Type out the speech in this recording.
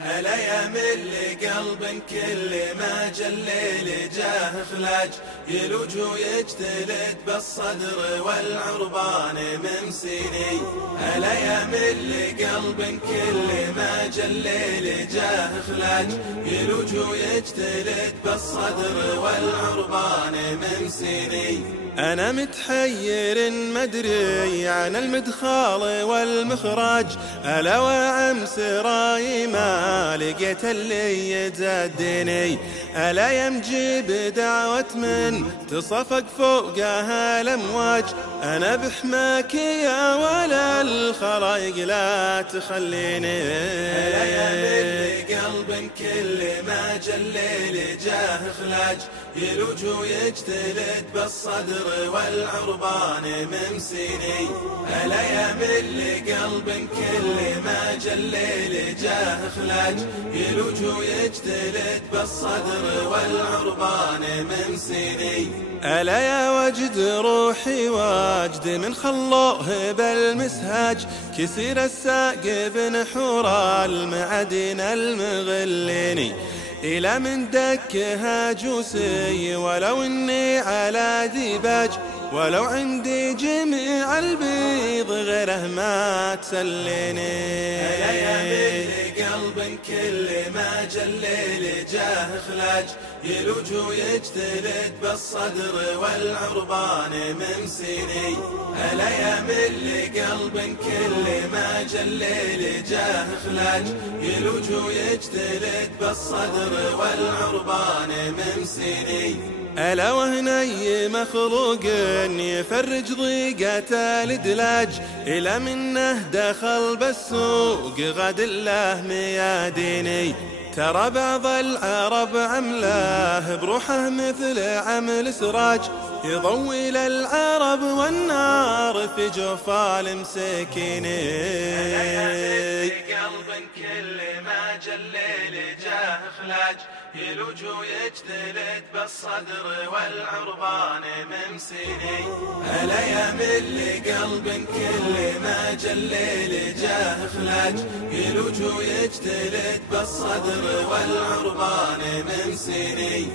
هلا يا مل قلب كل ما جليل جاه خلاج يلوج ويجتلد بالصدر والعربان ممسيني. هلا يا مل قلب كل ما جليل جاه خلاج يلوج ويجتلد بالصدر والعربان ممسيني. أنا متحير مدري عن المدخال والمخرج، ألا وأمس راي ما لقيت اللي يزدني. ألا يمجي بدعوة من تصفق فوقها الأمواج، أنا بحماك يا ولا الخلايق لا تخليني. ألا يا مل قلب كل ما جليل جاه خلاج يلوج ويجتلد بالصدر والعربان ممسيني. ألا يا مل قلب كل ما جليل جاه خلاج يلوج ويجتلد بالصدر والعربان ممسيني. ألا يا وجد روحي واجد من خلوه بالمسهاج، كسير الساق بنحور المعدن المغليني. إلى من دكها جوسي ولو إني على ديباج، ولو عندي جميع البيض غيره ما تسليني. هلا يا مل قلب كل ما جليل جاه خلاج يلوج ويجتلد بالصدر والعربان ممسيني. هلا يا مل قلب كل ما جليل جاه خلاج يلوج ويجتلد بالصدر والعربان ممسيني. ألا وهني مخلوق يفرج ضيقة الإدلاج، إلى منه دخل بالسوق غد الله مياديني. ترى بعض العرب عملاه بروحه مثل عمل سراج، يضوي للعرب والنار في جوفا المسكيني. قلب كل ما جليل جاه خلاج يلوج ويجتلد بالصدر والعربان ممسيني. هلا يا مل قلب كل ما جليل جاه خلاج يلوج ويجتلد بالصدر والعربان ممسيني.